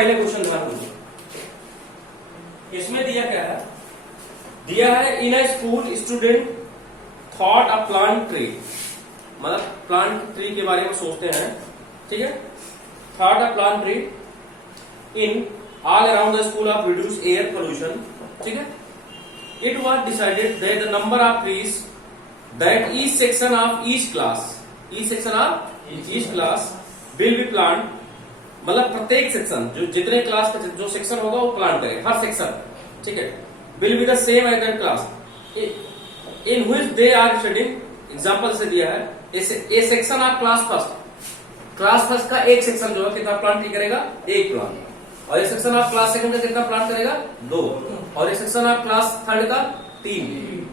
पहले क्वेश्चन ध्यान दो, इसमें दिया क्या है, दिया है in a school student thought a plant tree, मतलब प्लांट ट्री के बारे में सोचते हैं, ठीक है। Thought a plant tree in all around the school of reduce air pollution, ठीक है। It was decided that the number of trees that each section of each class will be plant, मतलब प्रत्येक सेक्शन जो जितने class का जो section होगा वो प्लांट करे, हर सेक्शन, ठीक है। Will be the same as that class in which they are studying, example से दिया है A section of class first का एक सेक्शन जो है कितना प्लांट करेगा, एक प्लांट, और एक सेक्शन ऑफ क्लास सेकंड का कितना प्लांट करेगा, दो, और एक सेक्शन ऑफ क्लास थर्ड का तीन,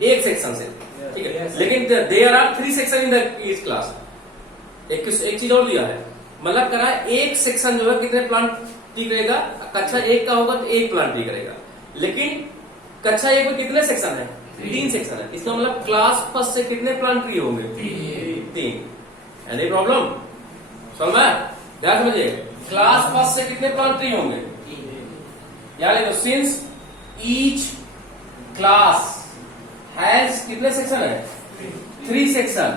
एक सेक्शन से, ठीक है। लेकिन there are 3 section in the each class, एक चीज और दिया है, मतलब करा एक सेक्शन जो है कितने प्लांट ट्री करेगा, कक्षा एक का होगा तो एक प्लांट ट्री करेगा, लेकिन कक्षा एक में कितने सेक्शन है, 3 सेक्शन है, इसका मतलब क्लास फर्स्ट से कितने प्लांट ट्री होंगे, 3। एनी प्रॉब्लम सॉल्व है, ध्यान समझिए, क्लास फर्स्ट से कितने प्लांट ट्री होंगे, यानी तो सिंस ईच क्लास हैज कितने सेक्शन है, 3 सेक्शन,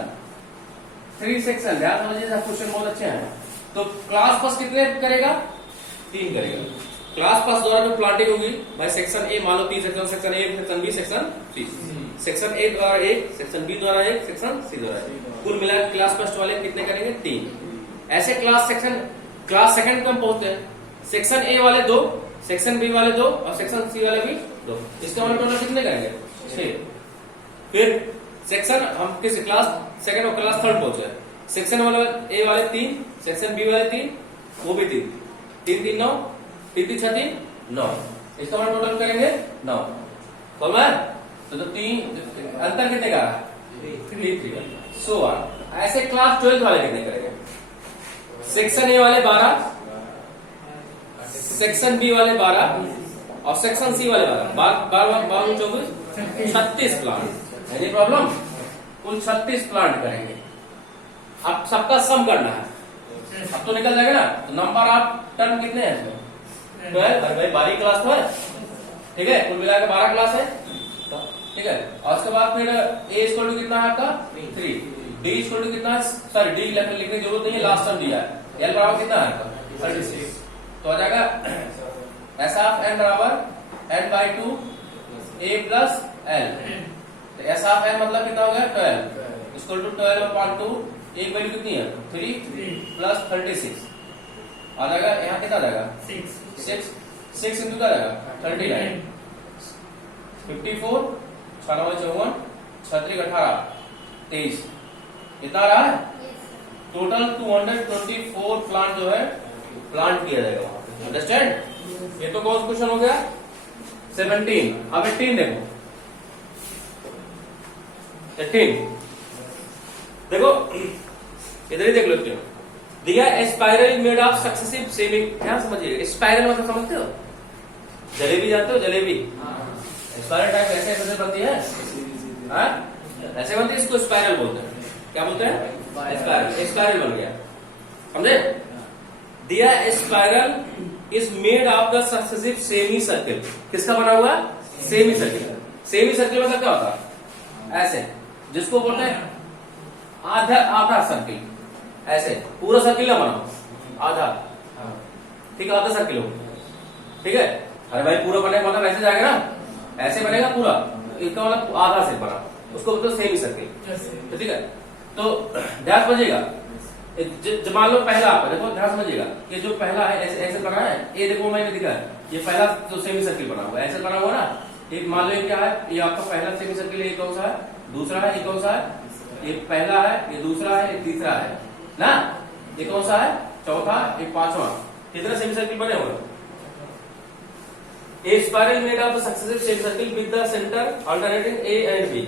ध्यान समझिए, क्वेश्चन बहुत अच्छे हैं। तो क्लास फर्स्ट कितने करेगा, 3 करेगा, क्लास फर्स्ट द्वारा जो प्लांटिंग होगी भाई, सेक्शन ए मान लो 3 section, section A, section B, section C, section A द्वारा 1, सेक्शन बी द्वारा 1, सेक्शन सी द्वारा 1, कुल मिलाकर क्लास फर्स्ट वाले कितने करेंगे, 3। ऐसे क्लास सेकंड को हम पहुंचते हैं, सेक्शन ए वाले 2, सेक्शन बी वाले 2 और सेक्शन सी वाले भी 2, इसका मतलब टोटल कितने करेंगे, 6। फिर सेक्शन हम किस क्लास सेकंड और क्लास थर्ड पहुंचे, सेक्शन वाले ए वाले 3, सेक्शन बी वाले 3, वो भी 3, 3 3 9, 3 3 6 3 9, इसका मतलब टोटल करेंगे 9, समझ में? तो 3 अंतर कितने का, 3। सो ऐसे क्लास 12 वाले कितने करेंगे, सेक्शन ए वाले 12, सेक्शन बी वाले 12 और सेक्शन सी वाले 12, 12 24 36 प्लांट। एनी प्रॉब्लम, कुल 36 प्लांट करेंगे। अब सबका सम करना है, अब तो निकल जाएगा ना, तो नंबर ऑफ टर्म कितने हैं इसमें, 12, अरे भाई 12 क्लास तो है, ठीक है, कुल मिलाकर 12 क्लास है, ठीक है। और उसके बाद फिर ए इक्वल टू कितना है आपका, 3, डी इक्वल टू कितना है, सॉरी डी लिखने की जरूरत नहीं है, लास्ट टर्म दिया है, एल बराबर कितना है आपका 36, तो आ जाएगा एस ऑफ एन बराबर N by 2 A plus L, तो एस ऑफ एन मतलब कितना हो गया 12 इक्वल टू 12 अपॉन 2, एक वैल्यू कितनी है 3 प्लस 36, आ जाएगा यहाँ कितना आ जाएगा 6 इंटू क्या जाएगा 39, 54 6 9 54 36 18 23, कितना रहा है टोटल 224 प्लांट जो है प्लांट किया जाएगा वहां पे, अंडरस्टैंड। ये तो कौन सा क्वेश्चन हो गया 17। अब 18 देखो, 18 देखो, इधर ही देख लो क्यों दिया, spiral made of successive semi, क्या समझिए स्पाइरल मतलब समझते हो, जलेबी जानते हो, जलेबी स्पाइरल टाइप ऐसे बनती है, ऐसे बनती है, इसको स्पाइरल बोलते हैं, क्या बोलते हैं स्पाइरल बन गया, समझे। दिया spiral is made of the successive semi circle, किसका बना हुआ सेमी सर्किल, सेमी सर्किल मतलब क्या होता है, ऐसे जिसको बोलते हैं आधा सर्किल, ऐसे पूरा सर्किल ना बनाओ, आधा, ठीक है, आधा सर्किल हो, ठीक है। अरे भाई पूरा बने मतलब ऐसे जाएगा ना, ऐसे बनेगा पूरा, इसका मतलब आधा से बना, उसको बोलते सेमी सर्किल, ठीक है। तो ध्यान समझिएगा, मान लो पहला आपका देखो, ध्यान समझिएगा, ये जो पहला है ऐसे ऐसे बना है, ये देखो मैंने दिखा है, ये पहला जो सेमी सर्किल बना हुआ है, ऐसे बना हुआ ना, ये मान लो ये क्या है, ये आपका पहला सेमी सर्किल, ये कौन सा है, दूसरा है, ये कौन सा है, ये पहला है, ये दूसरा है, ये तीसरा है ना, ये कौन सा है, चौथा, ये पांचवा, कितने सेमी सर्किल बने हुए, a spiral made of the successive semi circle with the centre alternating A and B,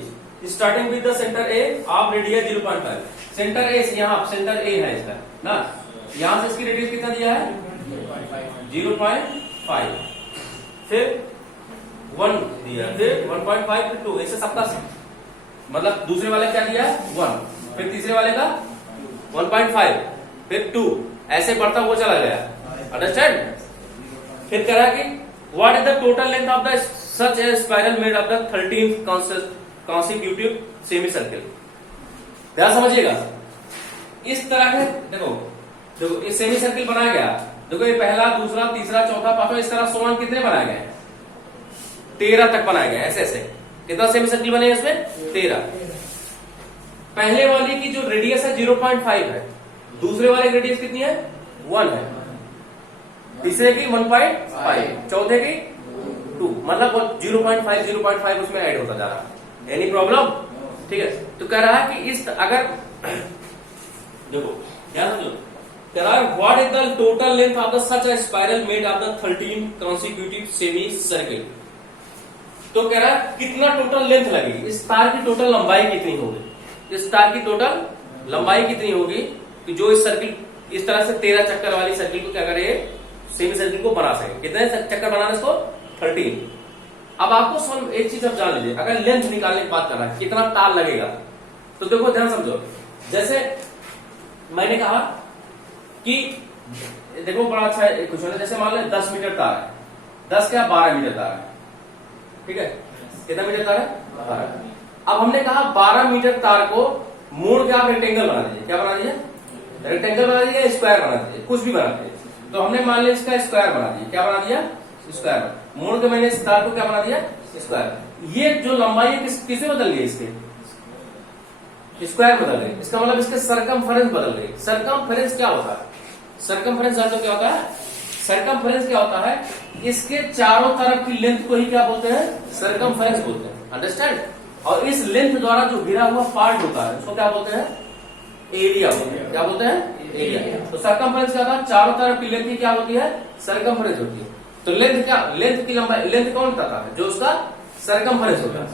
starting with the centre A of radius 0.5, centre A यहाँ सेंटर ए है इसका ना, यहां से इसकी रेडियस कितना दिया है 0.5, फिर 1 दिया, फिर 1.5 फिर 2, ऐसे सबका मतलब दूसरे वाले क्या दिया 1, फिर तीसरे वाले का 1.5, फिर 2, ऐसे बढ़ता हुआ चला गया, अंडरस्टैंड। फिर कह रहा कि what is the total length of the such A spiral made of the 13 consecutive semi circle. ध्यान समझिएगा, इस तरह के देखो ये सेमी सर्किल बनाया गया। देखो ये पहला, दूसरा, तीसरा, चौथा, पांचवा, इस तरह सोवन कितने बनाए गए? 13 तक बनाए गए। ऐसे ऐसे कितना सेमी सर्किल बने इसमें? 13। पहले वाली की जो रेडियस है 0.5 है, दूसरे वाले की रेडियस कितनी है? 1 है, तीसरे की 1.5, चौथे की 2, मतलब 0.5 उसमें ऐड होता जा रहा है। Any problem? ठीक है, तो कह रहा है कि इस अगर देखो ध्यान समझो, कह रहा है what is the total length of the such a spiral made of the 13 consecutive semi circle. तो कह रहा है कितना टोटल लेंथ लगेगी, इस तार की टोटल लंबाई कितनी होगी, इस तार की टोटल लंबाई कितनी होगी कि जो इस सर्किल इस तरह से 13 चक्कर वाली सर्किल को क्या करे, सेमी सर्किल को बना सके। कितने चक्कर बनाने इसको? 13। अब आपको एक चीज अब जान लीजिए, अगर लेंथ निकालने की बात कर रहा है कितना तार लगेगा, तो देखो ध्यान समझो। जैसे मैंने कहा कि देखो बड़ा अच्छा क्वेश्चन है, जैसे मान लो 10 मीटर तार है, 10 क्या 12 मीटर तार है, ठीक है, कितना मीटर तार है? 12। अब हमने कहा 12 मीटर तार को मोड़ के आप रेक्टेंगल बना दीजिए। क्या बना दीजिए? रेक्टेंगल बना दीजिए, स्क्वायर बना दीजिए, कुछ भी बना दीजिए। तो हमने मान लिया इसका स्क्वायर बना दिया। क्या बना दिया? स्क्वायर। मोड़ के मैंने इस तार को क्या बना दिया? स्क्वायर। ये जो लंबाई है किसमें बदल गई? इसके स्क्वायर बदल गई। इसका मतलब इसके सरकमफेरेंस बदल गई। सरकमफेरेंस क्या होता है? सरकमफेरेंस जानते हो क्या होता है? सरकमफेरेंस क्या होता है? इसके चारों तरफ की लेंथ को ही क्या बोलते हैं? सरकमफेरेंस बोलते हैं। अंडरस्टैंड? और इस लेंथ द्वारा जो घिरा हुआ पार्ट होता है उसको क्या बोलते हैं? एरिया बोलते हैं। क्या बोलते हैं? एरिया। तो सरकमफेरेंस क्या था? चारों तरफ की लेंथ क्या होती है? सरकमफेरेंस होती है। तो लेंथ क्या? लेंथ की लंबाई, लेंथ कौन बताता है? जो उसका सरकमफेरेंस होता है।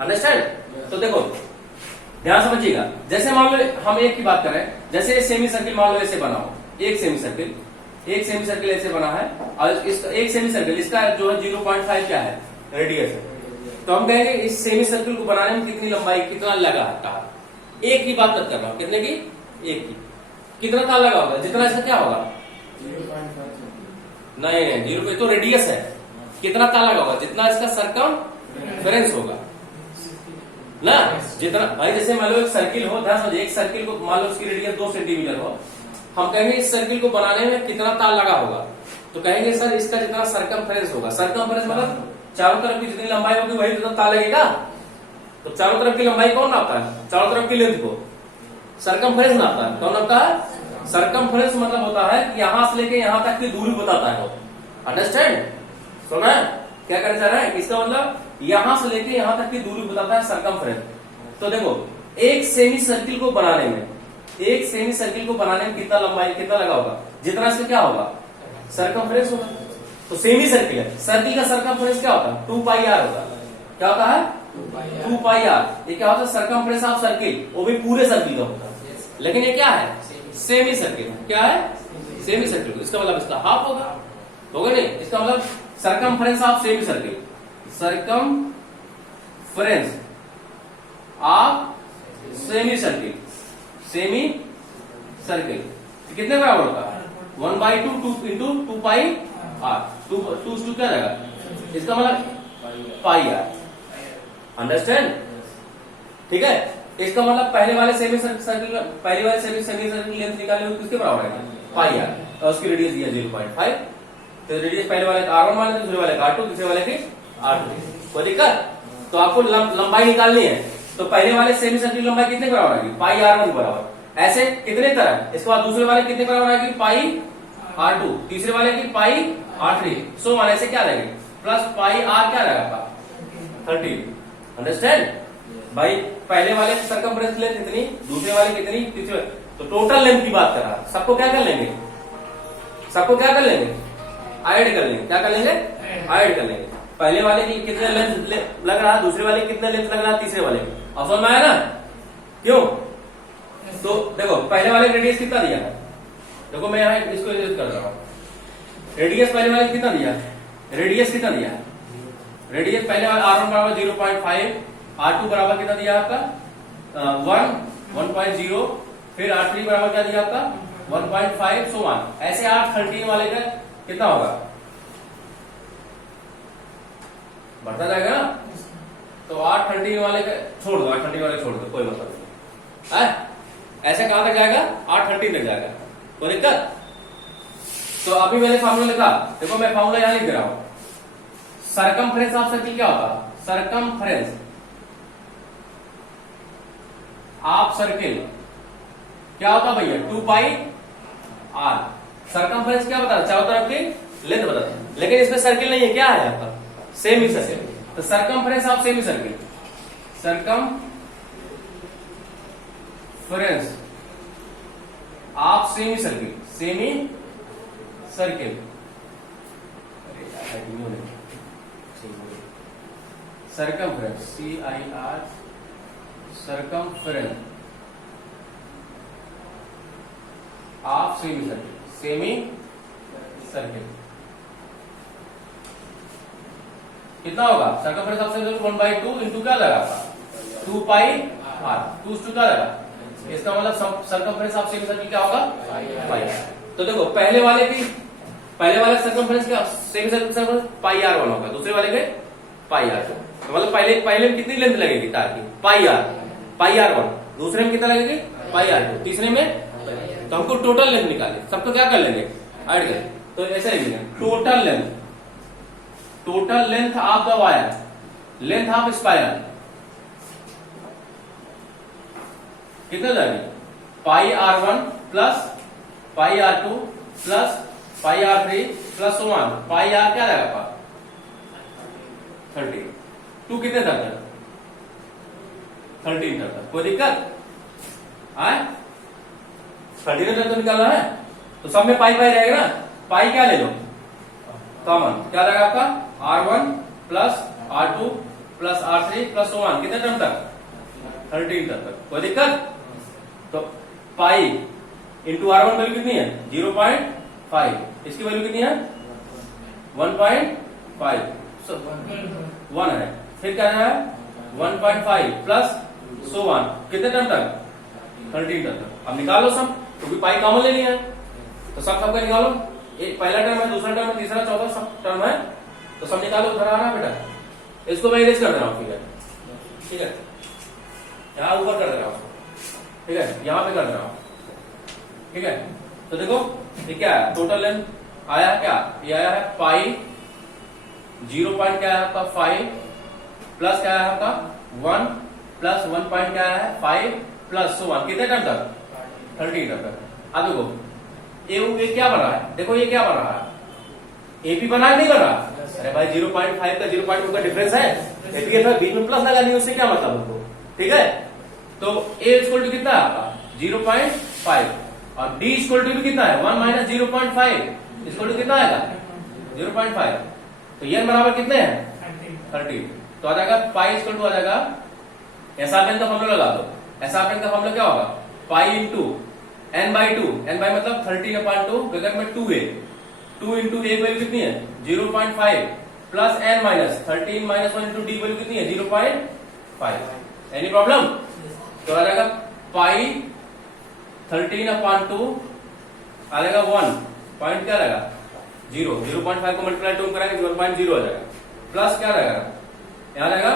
अंडरस्टैंड? तो देखो ध्यान समझिएगा, जैसे मान लो हम एक की बात करें, जैसे सेमी सर्किल मान लो ऐसे बना हो, एक सेमी सर्किल ऐसे बना है, और इसका एक सेमी सर्किल, इसका जो है 0.5 क्या है? रेडियस है। तो हम कहेंगे इस सेमी सर्किल को बनाने में कितनी लंबाई, कितना लगा तार? एक की बात कर रहा हूं, कितने की? एक की। कितना तार लगा होगा? जितना इसका क्या होगा? 0.5 नहीं, 0 तो रेडियस है। कितना तार लगा होगा? जितना इसका सरकमफेरेंस होगा ना, जितना भाई। जैसे मान लो एक सर्किल हो, ध्यान समझिए, एक सर्किल को मान लो उसकी रेडियस 2 सेंटीमीटर हो, हम कहेंगे इस सर्किल को बनाने में कितना तार लगा होगा, तो कहेंगे सर इसका जितना सरकमफेरेंस होगा। सरकमफेरेंस मतलब चारों तरफ की जितनी लंबाई होगी वही जितना तार लगेगा। तो चारों तरफ की लंबाई कौन नापता है? चारों तरफ की लेंथ को सरकमफेरेंस नापता है। कौन नापता है? सरकमफेरेंस मतलब होता है कि यहां से लेके यहां तक की दूरी बताता है वो। अंडरस्टैंड? सुना है क्या करना चाह रहा है? इसका मतलब यहां से लेके यहां तक की दूरी बताता है सरकमफेरेंस। तो देखो एक सेमी सर्किल को बनाने में कितना लंबाई, कितना लगा होगा? जितना इसका क्या होगा? सरकमफेरेंस होगा। तो सेमी सर्किल है, सर्किल का सरकमफेरेंस क्या होता है? 2πr होता है। क्या होता है? 2πr। ये क्या होता है? सरकमफेरेंस ऑफ सर्किल, वो भी पूरे सर्किल का होता है। लेकिन ये क्या है? Semi circle. क्या है? Semi circle. इसका मतलब इसका हाफ होगा नहीं? इसका मतलब circumference of semi circle, circumference of semi circle कितने बराबर होता है? 1/2 इंटू 2πr। 2 क्या रहेगा? इसका मतलब πr। अंडरस्टैंड? ठीक है, इसका मतलब पहले वाले सेमी सर्किल लेंथ निकाले हुए किसके बराबर है? πr। और उसकी रेडियस दिया 0.5। तो रेडियस पहले वाले का R1 माने, दूसरे वाले का R2, तीसरे वाले की R2। कोई दिक्कत? तो आपको लंबाई निकालनी है, तो पहले वाले सेमी सर्किल लंबाई कितने बराबर आएगी? πr1 बराबर। ऐसे कितने तरह? इसके बाद दूसरे वाले कितने बराबर आएगी? πr2, तीसरे वाले की πr3। सो मान ऐसे क्या रहेगी? प्लस πr क्या रहेगा? 13। अंडरस्टैंड भाई? पहले वाले की सरकमफेरेंस लेंथ कितनी, दूसरे वाले कितनी, तीसरे। तो टोटल लेंथ की बात कर रहा है। सबको क्या कर लेंगे? ऐड कर लेंगे। क्या कर लेंगे? ऐड कर लेंगे। पहले वाले की कितने लेंथ लग रहा है, दूसरे वाले की कितने लेंथ लग रहा है, तीसरे वाले की। अब समझ में आया ना? क्यों? तो देखो पहले वाले रेडियस कितना दिया है? देखो मैं यहाँ इसको यूज कर रहा हूँ। रेडियस पहले वाले कितना दिया है? रेडियस पहले वाले R1 बराबर 0.5, R2 बराबर कितना दिया आपका? 1.0, फिर R3 बराबर क्या दिया आपका? 1.5, सो 1। ऐसे आप 13 वाले का कितना होगा? बढ़ता जाएगा ना। तो 813 वाले छोड़ दो, 813 वाले छोड़ दो, कोई मतलब नहीं है। ऐसे कहां तक जाएगा? 813 तक जाएगा, कोई दिक्कत? तो अभी मैंने फार्मूला लिखा, देखो मैं फार्मूला यहां लिख दे रहा हूं। सरकमफ्रेंस ऑफ सर्किल क्या होता? सरकमफ्रेंस ऑफ सर्किल क्या होता भैया? 2 पाई आर। सरकमफ्रेंस क्या बताता? चारों तरफ की लेंथ बताता है, लेकिन इसमें सर्किल नहीं है, क्या है आपका? Semi circle. तो circumference of semi circle, circumference of semi circle, semi circle, circumference, CIR, circumference of semi circle, semi circle कितना होगा? Circumference of semi circle 1/2 into क्या लगा? 2 पाई आर। 2 क्या लगा? इसका मतलब सरकमफ्रेंस ऑफ सेमी सर्किल क्या होगा? पाई आर। तो देखो पहले वाले सरकमफ्रेंस का सेमी सर्किल पाई आर 1 होगा, दूसरे वाले के पाई आर 2। तो मतलब पहले में कितनी लेंथ लगेगी तार की? पाई आर 1। दूसरे में कितना लगेगी? पाई आर 2। तीसरे में तो हमको टोटल लेंथ निकाले, सबको क्या कर लेंगे? ऐड कर। तो ऐसे लिखेंगे total length of the wire, length of spiral कितना जाएगी? पाई R1 plus pi R2 plus pi R3 plus 1 पाई R क्या रहेगा? 30। 2 कितने तक है? 13 तक। कोई दिक्कत है? 13 तक तो निकालना है, तो सब में पाई रहेगा ना। पाई क्या ले लो? कॉमन। क्या रहेगा आपका? R1 plus R2 plus R3 plus 1 कितने टर्म तक? 13 तक। कोई दिक्कत? तो पाई इंटू R1 वैल्यू कितनी है? 0.5। इसकी वैल्यू कितनी है? 1.5 1 है। फिर क्या है? 1.5 प्लस 1 कितने टर्म तक? 13 तक। अब निकालो सब, क्योंकि पाई कॉमन लेनी है, तो सबका निकालो। एक पहला टर्म है, दूसरा टर्म है, तीसरा चौथा सब टर्म है, तो सब निकालो। उधर आ रहा है बेटा, इसको मैं इरेज कर दे रहा हूं। ठीक है, यहां ऊपर कर दे रहा हूं, ठीक है, यहां पे कर दे रहा हूं। ठीक है, तो देखो ये क्या है? टोटल लेंथ आया क्या? ये आया है पाई 0 पॉइंट क्या है आपका? 5 प्लस क्या है आपका? 1 प्लस 1 पॉइंट क्या है? 5 प्लस 1 कितने टर्म तक? 13 तक। अब देखो ये क्या बन रहा है? देखो ये क्या बन रहा है? एपी बना नहीं बन रहा? अरे भाई 0.5 का 0.2 का डिफरेंस है, एपी के साथ बीच में प्लस लगा नहीं, उससे क्या मतलब हमको? ठीक है, तो ए इक्वल टू कितना है आपका? 0.5 और डी इक्वल टू भी कितना है? 1 माइनस 0.5 इक्वल टू कितना आएगा? 0.5। तो एन बराबर कितने हैं? 30। तो आ जाएगा पाई इक्वल टू आ जाएगा, एसआरएन का फॉर्मूला लगा दो। एसआरएन का फॉर्मूला क्या होगा? Pi into n by 2, n by मतलब 13/2 ब्रैकेट में 2a, 2 इंटू ए वैल्यू कितनी है? 0.5 plus n minus 13 minus 1 into D value कितनी है? 0.5। Any problem? तो आ जाएगा पाई 13/2 आ जाएगा 1 पॉइंट क्या रहेगा? 0। 0.5 को मल्टीप्लाई 2 कराएंगे 1.0 आ जाएगा, प्लस क्या रहेगा? यहाँ रहेगा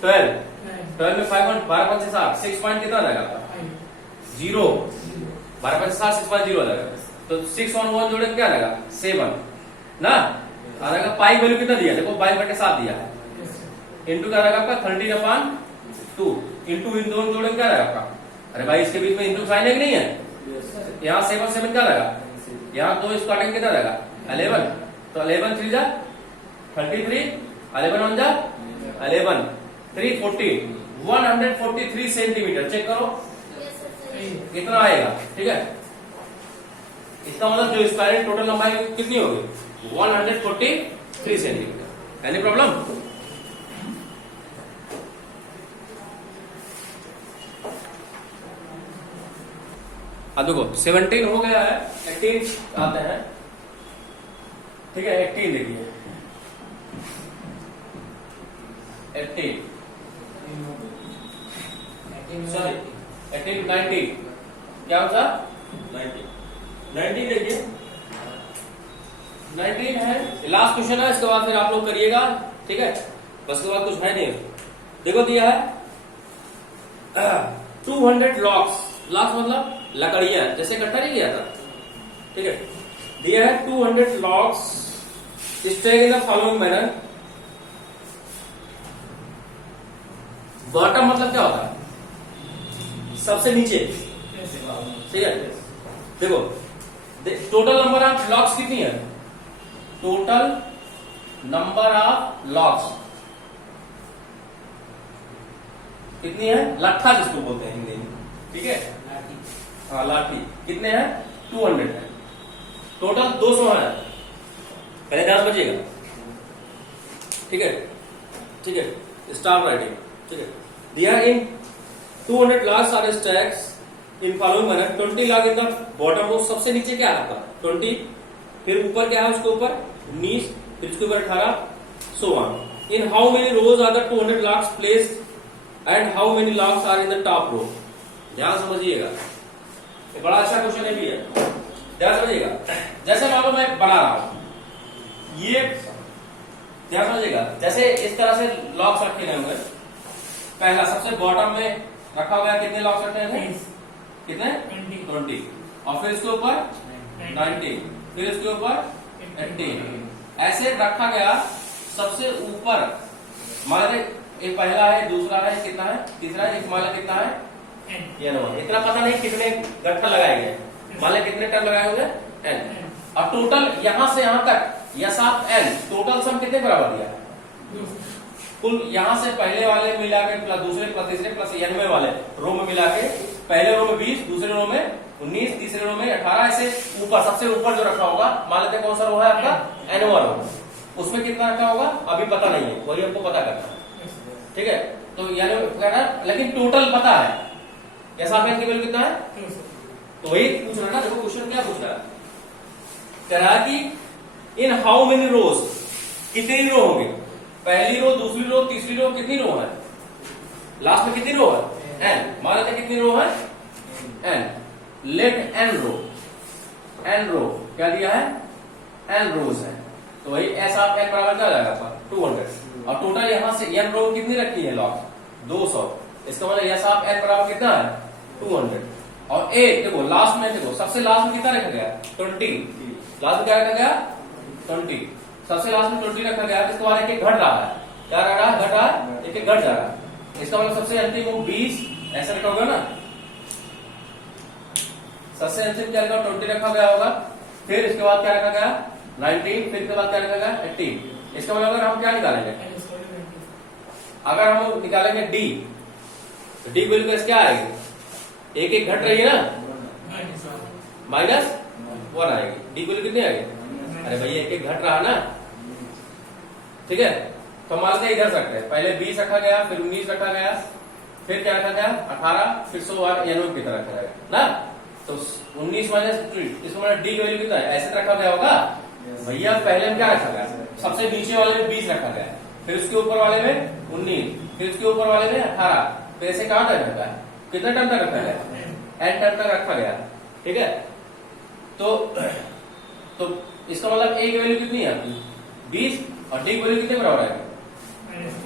12 में 5 12 5 7 6 पॉइंट कितना रहेगा आपका? 0। 12 5 7 6.0 आ जाएगा। तो 6 और 1 जोड़े क्या रहेगा? 7 ना आ जाएगा। पाई वैल्यू कितना दिया? देखो 22/7 दिया है, इंटू क्या रहेगा आपका? 13/2 इंटू इन दोनों जोड़े क्या रहेगा आपका? अरे भाई इसके बीच में इंटू साइन है कि नहीं है? यहाँ 7 क्या रहेगा? यहाँ 2 स्टार्टिंग कितना रहेगा? 11। तो 11 3 जा 33, 11 1 जा 11, 3 40, 143 सेंटीमीटर। चेक करो कितना आएगा। ठीक है, इसका मतलब जो स्पाइरल टोटल लंबाई कितनी होगी? 143 सेंटीमीटर। Any problem? अब देखो 17 हो गया है, 18 आते हैं। ठीक है, 18 देखिए, 18 सॉरी 18 19 क्या होता? 19 देखिए, 19 है लास्ट क्वेश्चन है, इसके बाद फिर आप लोग करिएगा। ठीक है, बस के बाद कुछ है नहीं। देखो दिया है 200 लॉक्स, लॉक्स मतलब लकड़ियां, जैसे इकट्ठा नहीं किया था, ठीक है। दिया है 200 locks stack in the following manner. Bottom मतलब क्या होता है? सबसे नीचे, ठीक है। देखो टोटल नंबर ऑफ लॉक्स कितनी है? टोटल नंबर ऑफ लॉक्स कितनी है? लट्ठा जिसको बोलते हैं हिंदी में, ठीक है। हाँ लाठी कितने हैं? 200 है। टोटल 200 है। पहले 10 बजेगा, ठीक है, ठीक है। स्टार राइटिंग, ठीक है। दिया in 200 locks are stacks in following manner. 20 lock in the bottom row, सबसे नीचे क्या है आपका? 20, फिर ऊपर क्या है उसके ऊपर? 19, फिर उसके ऊपर 18, so on. In how many rows are the 200 locks placed and how many locks are in the top row? ध्यान समझिएगा, ये बड़ा अच्छा क्वेश्चन है भी है, ध्यान समझिएगा। जैसे मान लो मैं बना रहा हूं ये, ध्यान समझिएगा, जैसे इस तरह से लॉक्स रखे गए होंगे। पहला सबसे बॉटम में रखा गया, कितने लॉक्स रखे गए? कितने? 20। और फिर इसके ऊपर 19, फिर इसके ऊपर 18, ऐसे रखा गया। सबसे ऊपर मान एक पहला है, दूसरा है, कितना है? तीसरा है, एक माला कितना है? N1। इतना पता नहीं कितने गट्ठा लगाए गए, माले कितने टर्म लगाए होंगे? N। और टोटल यहां से यहां तक yes of N, total sum कितने बराबर दिया? कुल यहां से पहले वाले मिला के प्लस दूसरे प्लस तीसरे प्लस Nवें वाले रो में मिला के, पहले रो में 20, दूसरे रो में 19, तीसरे रो में 18, ऐसे ऊपर सबसे ऊपर जो रखा होगा, मान लेते कौन सा रो है आपका? N1 रो, उसमें कितना रखा होगा अभी पता नहीं है, वही हमको पता करना है, ठीक है। तो यानी लेकिन टोटल पता है, यस ऑफ N की वैल्यू कितना है? तो वही पूछ रहा ना, देखो क्वेश्चन क्या पूछ रहा है, कह रहा है कि इन हाउ मेनी रोज, कितनी रो होंगे? पहली रो, दूसरी रो, तीसरी रो, कितनी रो है? लास्ट में कितनी रो है? N। मान लेते कितनी रो है? N। लेट N रो, N रो क्या दिया है? N रोज है। तो वही एस ऑफ N बराबर क्या जाएगा आपका? 200। और टोटल यहां से N रो कितनी रखी है लॉक्स? 200। इसका मतलब एस ऑफ N बराबर कितना है? 200। और ए देखो लास्ट में, देखो सबसे लास्ट में कितना रखा गया? 20। लास्ट में क्या रखा गया? 20। सबसे लास्ट में 20 रखा गया। इसके बाद एक घट रहा है, क्या रह रहा है? घट रहा है, एक घट जा रहा है। इसका मतलब सबसे अंतिम वो 20 ऐसा रखा होगा ना, सबसे अंतिम क्या रखा? 20 रखा गया होगा। फिर इसके बाद क्या रखा गया? 19, फिर इसके बाद क्या रखा गया? 18। इसका मतलब अगर हम क्या निकालेंगे? अगर हम निकालेंगे डी, तो डी वैल्यू क्या आएगी? एक एक घट रही है ना, -1 आएगी। डी वैल्यू कितनी आएगी? अरे भैया एक एक घट रहा ना, ठीक है। तो मान लेते इधर रखते हैं, पहले 20 रखा गया, फिर 19 रखा गया, फिर क्या रखा गया? 18, फिर 100 N1 की तरह रखा गया ना। तो 19 - इसमें मतलब डी की वैल्यू कितना है? ऐसे रखा गया होगा भैया। पहले में क्या रखा गया? सबसे नीचे वाले में 20 रखा गया, फिर उसके ऊपर वाले में 19, फिर उसके ऊपर वाले में 18, फिर ऐसे कहां तक रखा है? कितने टर्म तक रखा गया? N टर्म तक रखा गया, ठीक है। तो इसका मतलब ए की वैल्यू कितनी है आपकी? 20, और डी की वैल्यू कितने बराबर आएगी?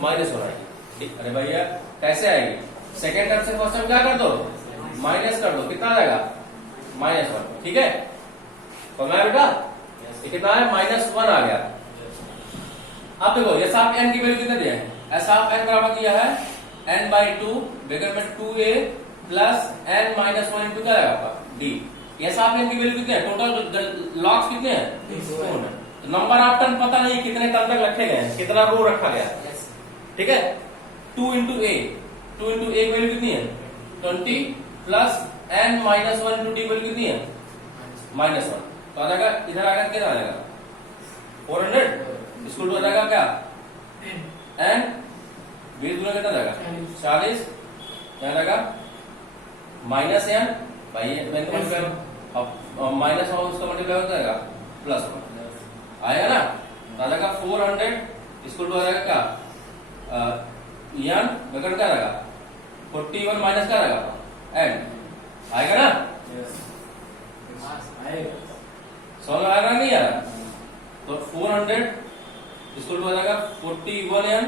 -1 आएगी। अरे भैया कैसे आएगी? सेकेंड टर्म से फर्स्ट टर्म क्या कर दो? माइनस कर दो, कितना आ जाएगा? -1, ठीक है। तो मैं बेटा ये कितना है? -1 आ गया। अब देखो एस ऑफ N की वैल्यू कितना दिया है? एस ऑफ N बराबर दिया है N/2 बगैर में 2a प्लस N - 1 इंटू क्या आएगा आपका? D। एस ऑफ N की वैल्यू कितनी है? टोटल लॉक्स कितने हैं? 2 है। तो नंबर ऑफ टर्न पता नहीं कितने टर्न तक रखे गए, कितना रो रखा गया, ठीक है। 2 इंटू ए, 2 इंटू ए की वैल्यू कितनी है? 20 plus N - 1 into D value कितनी है? -1। तो आ जाएगा इधर आकर कितना आ जाएगा? 400। इसको हो जाएगा क्या? N 20 गुना कितना जाएगा? 40। क्या जाएगा? -N भाई मैं तो अब माइनस हो उसका मल्टीप्लाई हो जाएगा +1 आएगा ना। तो आ जाएगा 400 इसको हो जाएगा क्या? N बगैर क्या रहेगा? 41 माइनस क्या रहेगा? N आएगा ना? समझ में आएगा नहीं यार? तो 400 इसको हो जाएगा 41N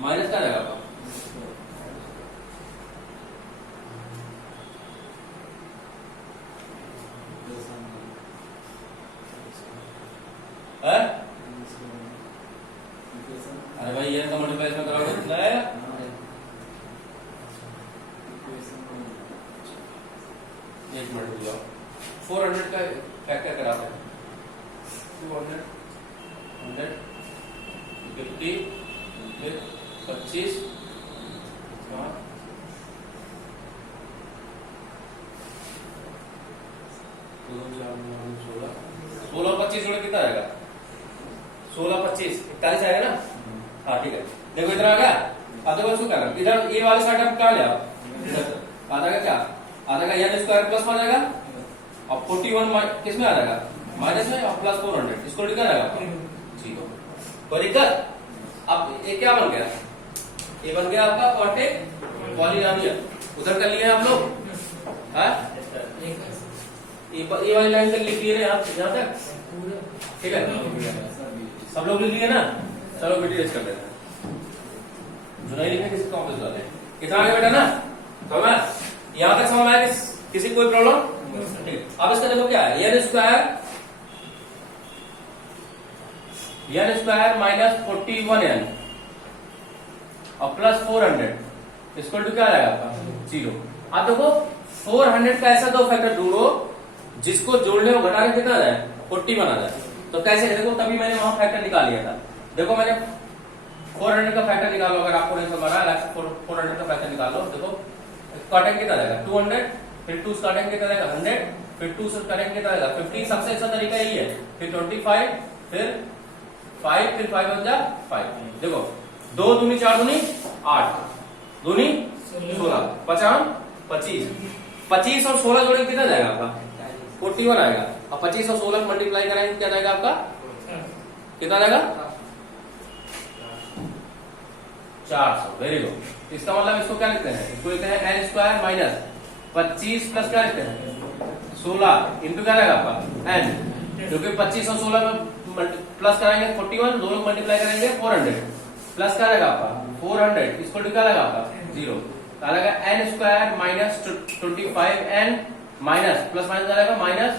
माइनस क्या रहेगा आपका? अरे भाई ये तो मल्टीप्लाई में करोगे कितना आएगा? एक मिनट रुक जाओ। 400 का फैक्टर कराते हैं। 200 100 50 फिर 25 16 25 जोड़े कितना आएगा? 16 25 41 आएगा ना? हाँ ठीक है। देखो इधर आ गया। अब देखो इसको क्या करना, इधर ये वाले साइड आप क्या ले आओ, आधा का क्या, आधा का यानी स्क्वायर प्लस में आ जाएगा और 41 किस में आ जाएगा? माइनस में और प्लस 400 इसको लिखा जाएगा। ठीक है, कोई दिक्कत? अब ये क्या बन गया? ये बन गया आपका क्वाड्रेटिक पॉलिनोमियल। उधर कर लिए हम लोग, ये वाली लाइन तक लिख लिए आप यहाँ तक, ठीक है? सब लोग लिख लिए ना? चलो बेटी रेस्ट कर देते हैं, जो नहीं लिखे किसी कॉम्प्लेक्स वाले कितना आगे बेटा ना? तो मैं यहाँ तक समझ आया किसी कोई प्रॉब्लम? ठीक। अब इसका देखो क्या है, एन स्क्वायर माइनस 41n और प्लस 400 इसको टू क्या आएगा आपका? 0। अब देखो 400 का ऐसा दो फैक्टर ढूंढो जिसको जोड़ने को घटाने कितना आ जाए? 41 आ जाए। तो कैसे? देखो तभी मैंने वहां फैक्टर निकाल लिया था। देखो मैंने 400 का फैक्टर निकालो, अगर आपको नहीं समझ रहा है 400 का फैक्टर निकालो। देखो काटेंगे कितना आएगा? 200, फिर 2 काटेंगे कितना आएगा? 100, फिर 2 से काटेंगे कितना आएगा? 50। सबसे अच्छा तरीका यही है। फिर 25, फिर 5, फिर 5 बन जा 5। देखो 2 दूनी 4 दूनी 8, दूनी 16, 50 25, 25 और 16 जोड़े कितना जाएगा आपका? 41 आएगा। और 25 और 16 मल्टीप्लाई करेंगे क्या जाएगा आपका? कितना जाएगा? 400। Very good. इसका मतलब इसको क्या लिखते हैं? इसको लिखते हैं एन स्क्वायर माइनस 25 प्लस क्या लिखते हैं? 16 इंटू क्या रहेगा आपका? एन, क्योंकि 25 और 16 में प्लस कराएंगे 41, दोनों मल्टीप्लाई करेंगे 400 प्लस क्या रहेगा आपका? 400 इसको क्या रहेगा आपका? 0। क्या रहेगा? N square minus 25n minus plus minus रहेगा माइनस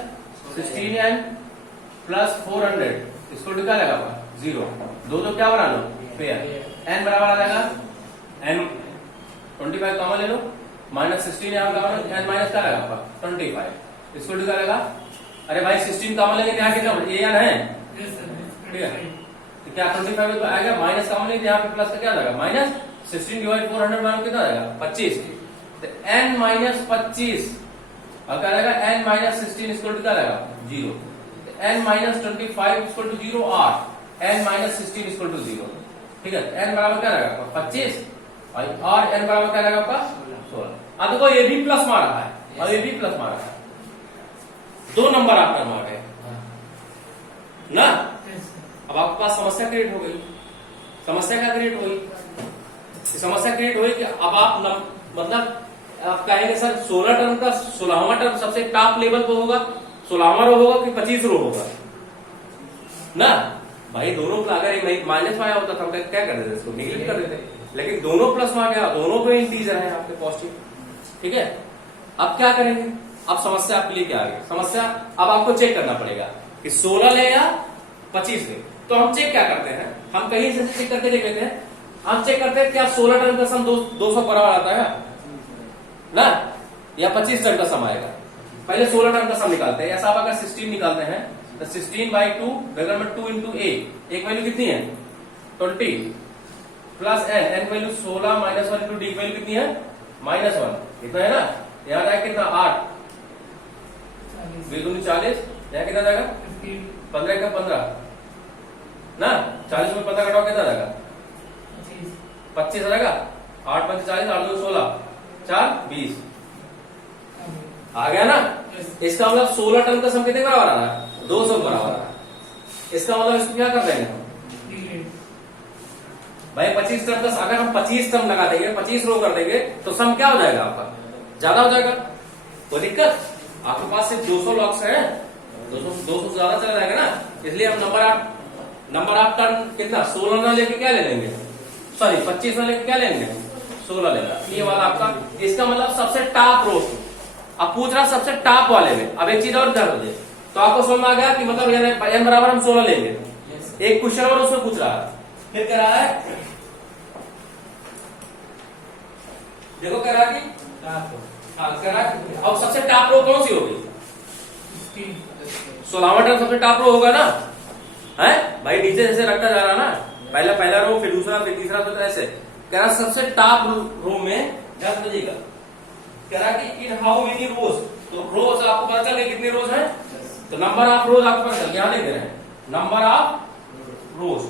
16n प्लस 400 इसको क्या रहेगा आपका? 0। दो क्या बना लो? पेयर। n बराबर आ जाएगा n 25 कॉमन ले लो, माइनस 16 यहाँ बराबर n माइनस क्या रहेगा आपका? 25 इसको क्या रहेगा? अरे भाई 16 कॉमन लेंगे यहाँ कितना? ये यार है, ठीक है? तो क्या 25 आएगा? माइनस कॉमन लेंगे यहाँ पे प्लस का क्या आएगा? माइनस 16 डिवाइड 400 बराबर कितना आएगा? 25। तो n माइनस 25 और क्या रहेगा? n माइनस 16 इसको क्या रहेगा? 0। n माइनस 25 इसको 0 और n माइनस 16 इसको 0। ठीक है, n बराबर क्या रहेगा? 25 और n बराबर क्या रहेगा आपका? 16। अब देखो ये भी प्लस मार रहा है और ये भी प्लस मार रहा है, 2 नंबर आपका मार रहे ना। अब आपके पास समस्या क्रिएट हो गई। समस्या क्या क्रिएट हुई? समस्या क्रिएट हुई कि अब आप मतलब आप कहेंगे सर 16 टर्म का 16वां टर्म सबसे टॉप लेवल पे होगा, 16वां रो होगा कि 25 रो होगा ना? भाई दोनों का अगर माइनस में आया होता तो हम क्या कर देते? इसको निगलेक्ट कर देते, लेकिन दोनों प्लस में आ गया, दोनों पे इंटीजर है आपके पॉजिटिव। ठीक है, अब क्या करेंगे? अब समस्या आपके लिए क्या आ गई? समस्या अब आपको चेक करना पड़ेगा कि 16 ले या 25 ले। तो हम चेक क्या करते हैं? हम कहीं से चेक करके देख लेते हैं। हम चेक करते हैं क्या 16 टर्म का सम 200 बराबर आता है ना, या 25 टर्म का सम आएगा? पहले 16 टर्म का सम निकालते हैं। ऐसा अगर 16 निकालते हैं तो 16/2 बगल में 2 इंटू एक वैल्यू कितनी है? 20 प्लस n की वैल्यू 16 माइनस 1 इंटू डी की वैल्यू कितनी है? -1। इतना है ना? यहाँ जाएगा कितना? 8 2 40, यहाँ कितना जाएगा? 15 का 15 ना, 40 में 15 कटाओ कितना जाएगा? 25 आ जाएगा। 8 5 40, 8 2 16, 4 20 आ गया ना? इसका मतलब 16 टर्म का सम कितने बराबर आ रहा है? 200 बराबर आ रहा है। इसका मतलब इसको क्या कर देंगे हम भाई? 25 टर्म का अगर हम 25 टर्म लगा देंगे, 25 रो कर देंगे तो सम क्या हो जाएगा आपका? ज्यादा हो जाएगा। कोई दिक्कत? आपके पास सिर्फ 200 लॉक्स है, 200 ज्यादा चला जाएगा ना, इसलिए हम नंबर ऑफ टर्म कितना 16 ना लेके क्या ले लेंगे? सॉरी 25 वाले क्या लेंगे, 16 लेगा, ये वाला आपका। इसका मतलब सबसे टॉप रो। अब पूछ रहा सबसे टॉप वाले में। अब एक चीज और ध्यान रखिए, तो आपको समझ में आ गया कि मतलब n बराबर हम 16 लेंगे। एक क्वेश्चन और उसमें पूछ रहा है, फिर कह रहा है, देखो कह रहा है कि हाँ कह रहा है अब सबसे टॉप रो कौन सी होगी, 16वां टर्म सबसे टॉप रो होगा ना, है भाई, नीचे जैसे रखता जा रहा ना, पहला रो, फिर दूसरा, फिर तीसरा, फिर ऐसे। कह रहा सबसे टॉप रो में क्या समझिएगा, कह रहा कि इन हाउ मेनी रोज, तो रोज आपको पता चल गया कितने रोज है, तो नंबर ऑफ रोज आपको पता चल गया, लिख दे रहे हैं नंबर ऑफ रोज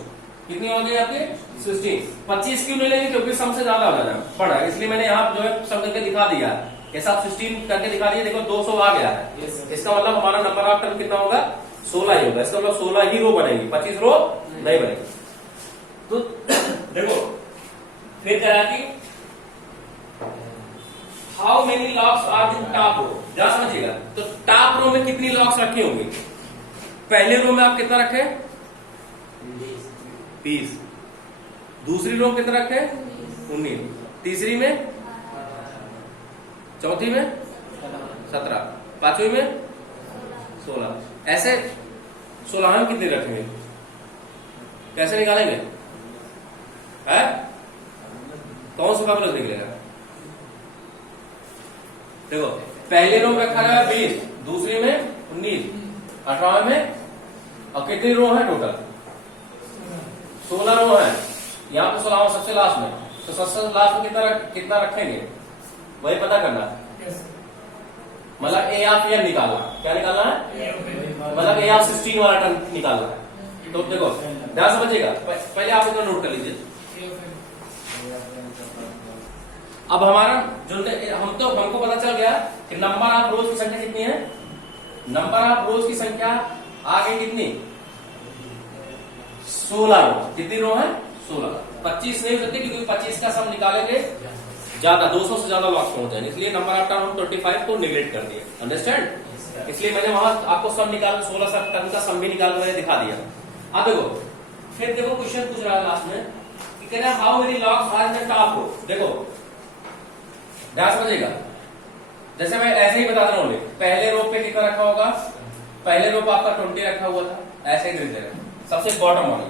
कितनी हो गई आपके 16। 25 क्यों नहीं लेंगे, क्योंकि सम से ज्यादा हो जाएगा पड़ा, इसलिए मैंने यहाँ जो है सम करके दिखा दिया, ऐसा आप 16 करके दिखा दिया, देखो 200 आ गया है। इसका मतलब हमारा नंबर ऑफ टर्म कितना होगा, 16 ही होगा। इसका मतलब 16 ही रो बनेगी, 25 रो नहीं बनेगी। तो देखो फिर कह रहा कि how many locks are in top row, जरा समझिएगा, तो टॉप रो में कितनी लॉक्स रखी होंगी, पहले रो में आप कितना रखे 20, दूसरी रो में कितना रखे 19, तीसरी में, चौथी में 17, पांचवी में 16, ऐसे 16 में कितनी रखेंगे, कैसे निकालेंगे, है कौन सा फॉर्मूला निकलेगा, देखो पहले रो में रखा गया 20, दूसरी में 19, 18 में, और कितनी रो है टोटल 16 रो है, यहाँ पे 16 सबसे लास्ट में, तो सबसे लास्ट में कितना रखेंगे वही पता करना, मतलब ए ऑफ एन निकालना, क्या निकालना है, मतलब ए ऑफ 16 वाला टर्म निकालना है। तो देखो ध्यान समझिएगा, पहले आप इतना नोट कर लीजिए। अब हमारा जो हमको पता चल गया कि नंबर ऑफ रोज की संख्या कितनी है, नंबर ऑफ रोज की संख्या आ गई कितनी 16 रो, कितनी रो है 16, 25 नहीं हो सकती क्योंकि 25 का सम निकालेंगे ज्यादा, 200 से ज्यादा लॉक्स पहुंच जाए, इसलिए नंबर ऑफ टर्म हम 25 को निगलेक्ट कर दिए, अंडरस्टैंड। इसलिए मैंने वहां आपको सम निकाल 16 टर्म का सम भी निकाल कर दिखा दिया। अब देखो फिर देखो क्वेश्चन पूछ रहा है लास्ट में कि कह रहा है how many locks are in the top row. देखो ध्यान समझिएगा, जैसे मैं ऐसे ही बता रहा हूँ, पहले रो पे कितना रखा होगा, पहले रो पे आपका 20 रखा हुआ था, ऐसे ही लिख देगा, सबसे बॉटम वाली,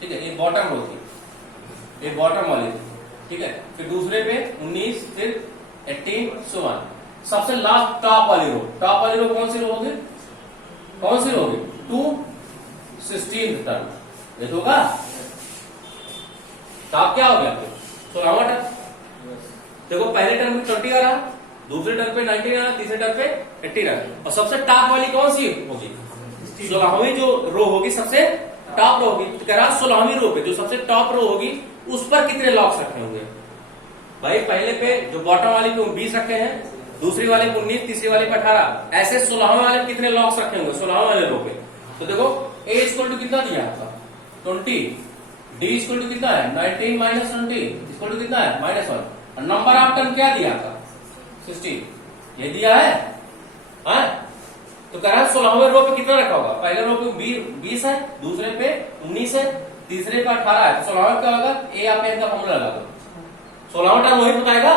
ठीक है, ये बॉटम रो थी, ये बॉटम वाली थी, ठीक है, फिर दूसरे पे 19, फिर 18, so on, सबसे लास्ट टॉप वाली रो कौन सी रो होगी, कौन सी रो होगी 216 टर्म, देखोगा टॉप क्या हो गया 16वां टर्म। देखो पहले टर्म पे 20 आ रहा, दूसरे टर्म पे 19 आ रहा, तीसरे टर्म पे 18 आ रहा, और सबसे टॉप वाली कौन सी होगी 16वीं जो रो होगी, सबसे टॉप रो होगी। तो कह रहा 16वीं रो पे जो सबसे टॉप रो होगी उस पर कितने लॉक्स रखे होंगे, भाई पहले पे जो बॉटम वाली पे 20 रखे हैं, दूसरी वाले पे 19, तीसरी वाले पे 18, ऐसे 16वें वाले कितने लॉक्स रखे होंगे 16वें वाले रो पे। तो देखो a इक्वल टू कितना दिया आपका 20, d इक्वल टू कितना है 19 माइनस 20 इक्वल टू कितना है -1, और नंबर ऑफ टर्म क्या दिया था 16, ये दिया है, हाँ? तो कह रहा है 16वें रो पे कितना रखा होगा, पहले रो पे 20 है, दूसरे पे 19 है, तीसरे पे 18 है, तो 16वां क्या होगा ए आप का फॉर्मूला लगा दो, 16वां टर्म वही बताएगा।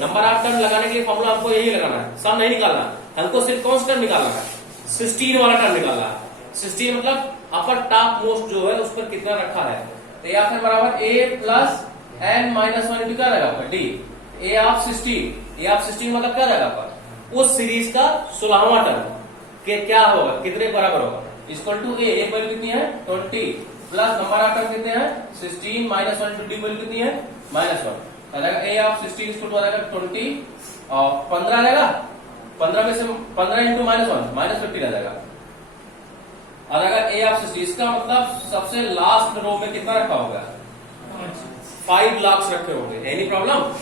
नंबर ऑफ टर्म लगाने के लिए फॉर्मूला हमको यही लगाना है, सम नहीं निकालना, हमको सिर्फ कौन सा टर्म निकालना है 16 वाला टर्म निकालना है। 16 मतलब अपर टॉप मोस्ट जो है उस पर कितना रखा है, तो ए ऑफ बराबर a plus n minus 1 into क्या रहेगा आपका डी, ए ऑफ 16 मतलब क्या रहेगा आपका उस सीरीज का 16वां टर्म के क्या होगा, कितने बराबर होगा, इक्वल टू ए वैल्यू कितनी है 20 प्लस नंबर ऑफ टर्म कितने हैं 16 माइनस 1 इंटू डी वैल्यू कितनी है -1, आ जाएगा ए ऑफ 16 इक्वल टू आ जाएगा 20 और 15 रहेगा, 15 में से 15 इंटू -1 -50 आ जाएगा, आ जाएगा ए ऑफ 60। इसका मतलब सबसे लास्ट रो में कितना रखा होगा 5 लॉक्स रखे होंगे। एनी प्रॉब्लम,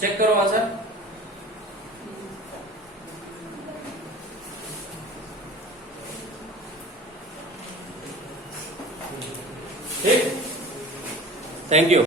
चेक करो आंसर। ठीक, थैंक यू।